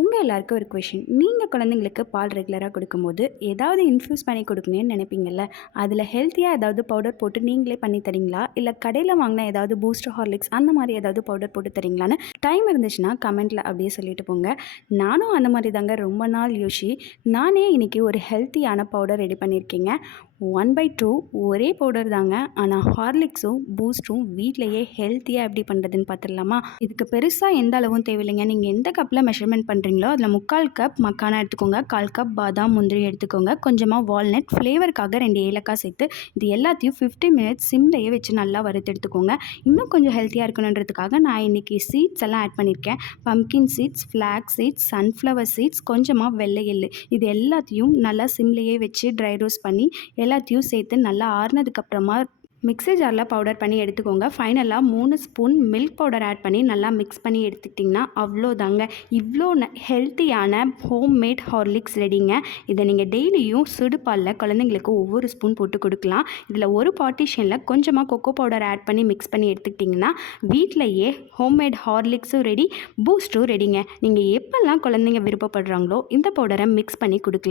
உங்கள் எல்லாருக்கும் ஒரு கொஷின் நீங்கள் குழந்தைங்களுக்கு பால் ரெகுலராக கொடுக்கும்போது ஏதாவது இன்ஃப்யூஸ் பண்ணி கொடுக்கணும்னு நினைப்பீங்கல்ல? அதில் ஹெல்த்தியாக ஏதாவது பவுடர் போட்டு நீங்களே பண்ணி தரீங்களா? இல்லை கடையில் வாங்கின ஏதாவது பூஸ்டர் ஹார்லிக்ஸ் அந்த மாதிரி ஏதாவது பவுடர் போட்டு தரீங்களான்னு டைம் இருந்துச்சுன்னா கமெண்ட்டில் அப்படியே சொல்லிட்டு போங்க. நானும் அந்த மாதிரி தாங்க ரொம்ப நாள் யோசி. நானே இன்றைக்கி ஒரு ஹெல்த்தியான பவுடர் ரெடி பண்ணியிருக்கேங்க ஒன் பை டூ ஒரே பவுடர் தாங்க. ஆனால் ஹார்லிக்ஸும் பூஸ்ட்டும் வீட்லேயே ஹெல்த்தியாக எப்படி பண்ணுறதுன்னு பார்த்துடலாமா இதுக்கு பெருசாக எந்த அளவும் தேவையில்லைங்க. நீங்கள் எந்த கப்பில் மெஷர்மெண்ட் பண்ணுறீங்க சாப்பிட்றீங்களோ அதில் முக்கால் கப் மக்கானா எடுத்துக்கோங்க கால் கப் பாதாம் முந்திரி எடுத்துக்கோங்க. கொஞ்சமாக வால்நட் ஃப்ளேவருக்காக ரெண்டு ஏலக்காய் சேர்த்து இது எல்லாத்தையும் ஃபிஃப்டி மினிட்ஸ் சிம்லையே வச்சு நல்லா வறுத்து எடுத்துக்கோங்க. இன்னும் கொஞ்சம் ஹெல்த்தியாக இருக்கணுன்றதுக்காக நான் இன்றைக்கி சீட்ஸ் எல்லாம் ஆட் பண்ணியிருக்கேன் pumpkin seeds flax seeds sunflower seeds கொஞ்சமாக வெள்ளை எள்ளு. இது எல்லாத்தையும் நல்லா சிம்லையே வச்சு ட்ரை ரோஸ்ட் பண்ணி எல்லாத்தையும் சேர்த்து நல்லா ஆறுனதுக்கப்புறமா மிக்ஸி ஜாரில் பவுடர் பண்ணி எடுத்துக்கோங்க. ஃபைனலாக மூணு ஸ்பூன் மில்க் பவுடர் ஆட் பண்ணி நல்லா மிக்ஸ் பண்ணி எடுத்துக்கிட்டிங்கன்னா அவ்வளோதாங்க. இவ்வளோ ஹெல்த்தியான ஹோம் மேட் ஹார்லிக்ஸ் ரெடிங்க இதை நீங்கள் டெய்லியும் சுடுபாலில் குழந்தைங்களுக்கு ஒவ்வொரு ஸ்பூன் போட்டு கொடுக்கலாம். இதில் ஒரு பார்ட்டிஷனில் கொஞ்சமாக கொக்கோ பவுடர் ஆட் பண்ணி மிக்ஸ் பண்ணி எடுத்துக்கிட்டிங்கன்னா வீட்டிலையே ஹோம்மேட் ஹார்லிக்ஸும் ரெடி பூஸ்ட்டும் ரெடிங்க நீங்கள் எப்போல்லாம் குழந்தைங்க விருப்பப்படுறாங்களோ இந்த பவுடரை மிக்ஸ் பண்ணி கொடுக்கலாம்.